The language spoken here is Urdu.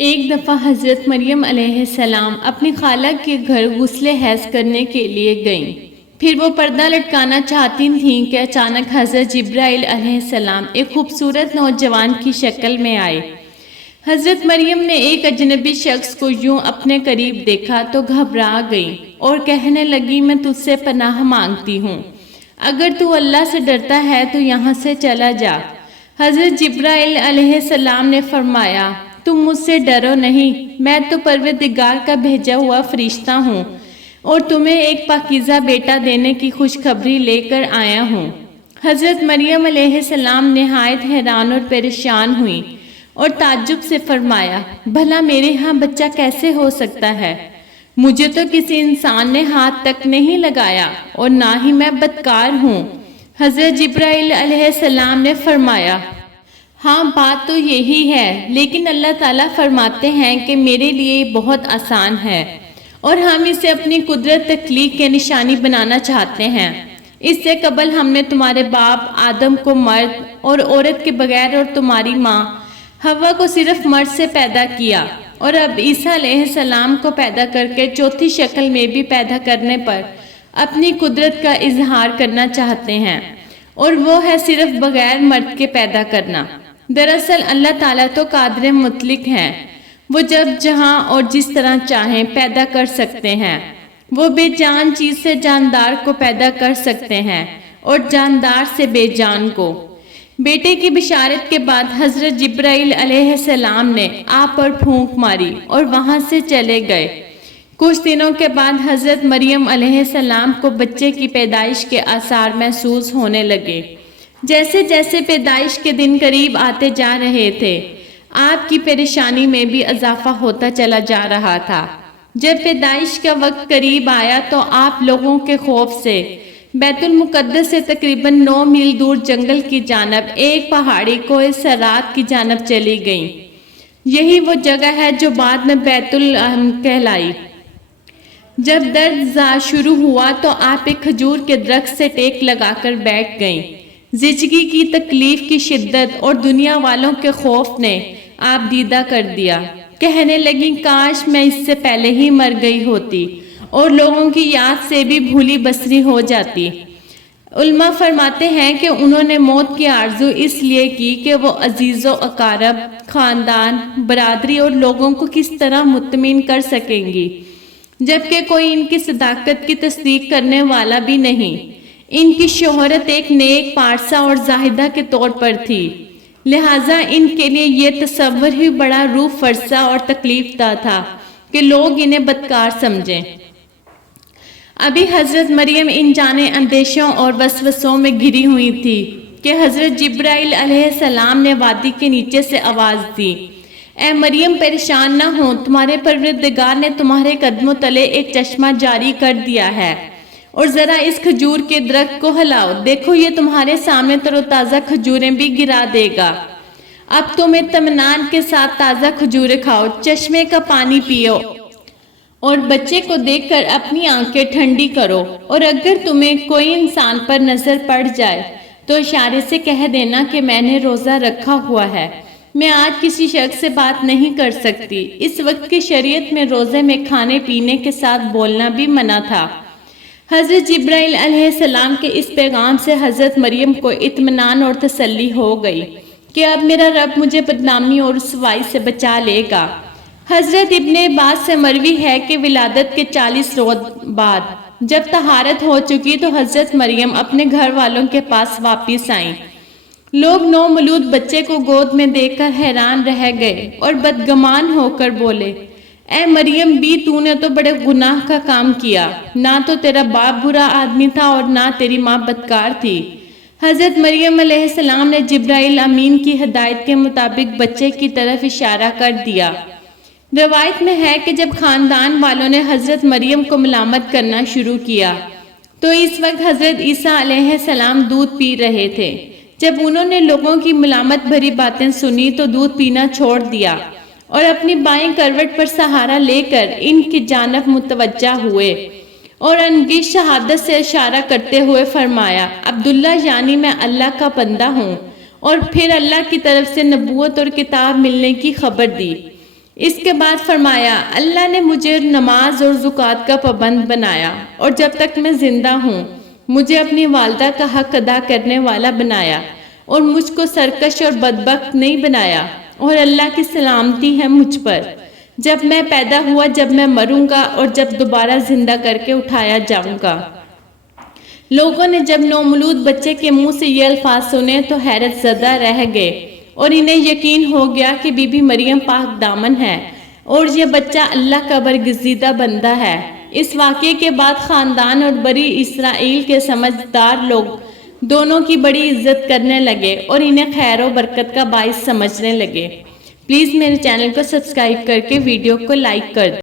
ایک دفعہ حضرت مریم علیہ السلام اپنی خالہ کے گھر غسل حیض کرنے کے لیے گئیں۔ پھر وہ پردہ لٹکانا چاہتی تھیں کہ اچانک حضرت جبرائیل علیہ السلام ایک خوبصورت نوجوان کی شکل میں آئے۔ حضرت مریم نے ایک اجنبی شخص کو یوں اپنے قریب دیکھا تو گھبرا گئیں اور کہنے لگی، میں تجھ سے پناہ مانگتی ہوں، اگر تو اللہ سے ڈرتا ہے تو یہاں سے چلا جا۔ حضرت جبرائیل علیہ السلام نے فرمایا، تم مجھ سے ڈرو نہیں، میں تو پروردگار کا بھیجا ہوا فرشتہ ہوں اور تمہیں ایک پاکیزہ بیٹا دینے کی خوشخبری لے کر آیا ہوں۔ حضرت مریم علیہ السلام نہایت حیران اور پریشان ہوئیں اور تعجب سے فرمایا، بھلا میرے ہاں بچہ کیسے ہو سکتا ہے؟ مجھے تو کسی انسان نے ہاتھ تک نہیں لگایا اور نہ ہی میں بدکار ہوں۔ حضرت جبرائیل علیہ السلام نے فرمایا، ہاں بات تو یہی ہے، لیکن اللہ تعالیٰ فرماتے ہیں کہ میرے لیے یہ بہت آسان ہے اور ہم اسے اپنی قدرت تخلیق کے نشانی بنانا چاہتے ہیں۔ اس سے قبل ہم نے تمہارے باپ آدم کو مرد اور عورت کے بغیر اور تمہاری ماں حوا کو صرف مرد سے پیدا کیا، اور اب عیسیٰ علیہ السلام کو پیدا کر کے چوتھی شکل میں بھی پیدا کرنے پر اپنی قدرت کا اظہار کرنا چاہتے ہیں، اور وہ ہے صرف بغیر مرد کے پیدا کرنا۔ دراصل اللہ تعالیٰ تو قادر مطلق ہیں، وہ جب جہاں اور جس طرح چاہیں پیدا کر سکتے ہیں۔ وہ بے جان چیز سے جاندار کو پیدا کر سکتے ہیں اور جاندار سے بے جان کو۔ بیٹے کی بشارت کے بعد حضرت جبرائیل علیہ السلام نے آپ پر پھونک ماری اور وہاں سے چلے گئے۔ کچھ دنوں کے بعد حضرت مریم علیہ السلام کو بچے کی پیدائش کے آثار محسوس ہونے لگے۔ جیسے جیسے پیدائش کے دن قریب آتے جا رہے تھے، آپ کی پریشانی میں بھی اضافہ ہوتا چلا جا رہا تھا۔ جب پیدائش کا وقت قریب آیا تو آپ لوگوں کے خوف سے بیت المقدس سے تقریباً 9 میل دور جنگل کی جانب ایک پہاڑی کوہ سرات کی جانب چلی گئیں۔ یہی وہ جگہ ہے جو بعد میں بیت الحم کہلائی۔ جب درد زا شروع ہوا تو آپ ایک کھجور کے درخت سے ٹیک لگا کر بیٹھ گئیں۔ زچگی کی تکلیف کی شدت اور دنیا والوں کے خوف نے آپ دیدہ کر دیا۔ کہنے لگیں، کاش میں اس سے پہلے ہی مر گئی ہوتی اور لوگوں کی یاد سے بھی بھولی بسری ہو جاتی۔ علماء فرماتے ہیں کہ انہوں نے موت کی آرزو اس لیے کی کہ وہ عزیز و اقارب، خاندان، برادری اور لوگوں کو کس طرح مطمئن کر سکیں گی، جبکہ کوئی ان کی صداقت کی تصدیق کرنے والا بھی نہیں۔ ان کی شہرت ایک نیک پارسا اور زاہدہ کے طور پر تھی، لہٰذا ان کے لیے یہ تصور ہی بڑا روح فرسا اور تکلیف دہ تھا کہ لوگ انہیں بدکار سمجھیں۔ ابھی حضرت مریم ان جانے اندیشوں اور وسوسوں میں گھری ہوئی تھی کہ حضرت جبرائیل علیہ السلام نے وادی کے نیچے سے آواز دی، اے مریم پریشان نہ ہو، تمہارے پروردگار نے تمہارے قدموں تلے ایک چشمہ جاری کر دیا ہے، اور ذرا اس کھجور کے درخت کو ہلاؤ، دیکھو یہ تمہارے سامنے تر و تازہ کھجوریں بھی گرا دے گا۔ اب تم اطمینان کے ساتھ تازہ کھجوریں کھاؤ، چشمے کا پانی پیو اور بچے کو دیکھ کر اپنی آنکھیں ٹھنڈی کرو، اور اگر تمہیں کوئی انسان پر نظر پڑ جائے تو اشارے سے کہہ دینا کہ میں نے روزہ رکھا ہوا ہے، میں آج کسی شخص سے بات نہیں کر سکتی۔ اس وقت کی شریعت میں روزے میں کھانے پینے کے ساتھ بولنا بھی منع تھا۔ حضرت جبرائیل علیہ السلام کے اس پیغام سے حضرت مریم کو اطمینان اور تسلی ہو گئی کہ اب میرا رب مجھے بدنامی اور رسوائی سے بچا لے گا۔ حضرت ابن عباس سے مروی ہے کہ ولادت کے 40 روز بعد جب طہارت ہو چکی تو حضرت مریم اپنے گھر والوں کے پاس واپس آئیں۔ لوگ نومولود بچے کو گود میں دیکھ کر حیران رہ گئے اور بدگمان ہو کر بولے، اے مریم بھی تو نے تو بڑے گناہ کا کام کیا، نہ تو تیرا باپ برا آدمی تھا اور نہ تیری ماں بدکار تھی۔ حضرت مریم علیہ السلام نے جبرائیل امین کی ہدایت کے مطابق بچے کی طرف اشارہ کر دیا۔ روایت میں ہے کہ جب خاندان والوں نے حضرت مریم کو ملامت کرنا شروع کیا تو اس وقت حضرت عیسیٰ علیہ السلام دودھ پی رہے تھے۔ جب انہوں نے لوگوں کی ملامت بھری باتیں سنی تو دودھ پینا چھوڑ دیا اور اپنی بائیں کروٹ پر سہارا لے کر ان کی جانب متوجہ ہوئے اور انگی شہادت سے اشارہ کرتے ہوئے فرمایا، عبداللہ یعنی میں اللہ کا بندہ ہوں، اور پھر اللہ کی طرف سے نبوت اور کتاب ملنے کی خبر دی۔ اس کے بعد فرمایا اللہ نے مجھے نماز اور زکوٰۃ کا پابند بنایا اور جب تک میں زندہ ہوں مجھے اپنی والدہ کا حق ادا کرنے والا بنایا اور مجھ کو سرکش اور بدبخت نہیں بنایا، اور اللہ کی سلامتی ہے مجھ پر جب میں پیدا ہوا، جب میں مروں گا اور جب دوبارہ زندہ کر کے اٹھایا جاؤں گا۔ لوگوں نے جب نومولود بچے کے منہ سے یہ الفاظ سنے تو حیرت زدہ رہ گئے اور انہیں یقین ہو گیا کہ بی بی مریم پاک دامن ہے اور یہ بچہ اللہ کا برگزیدہ بندہ ہے۔ اس واقعے کے بعد خاندان اور بنی اسرائیل کے سمجھدار لوگ دونوں کی بڑی عزت کرنے لگے اور انہیں خیر و برکت کا باعث سمجھنے لگے۔ پلیز میرے چینل کو سبسکرائب کر کے ویڈیو کو لائک کر دیں۔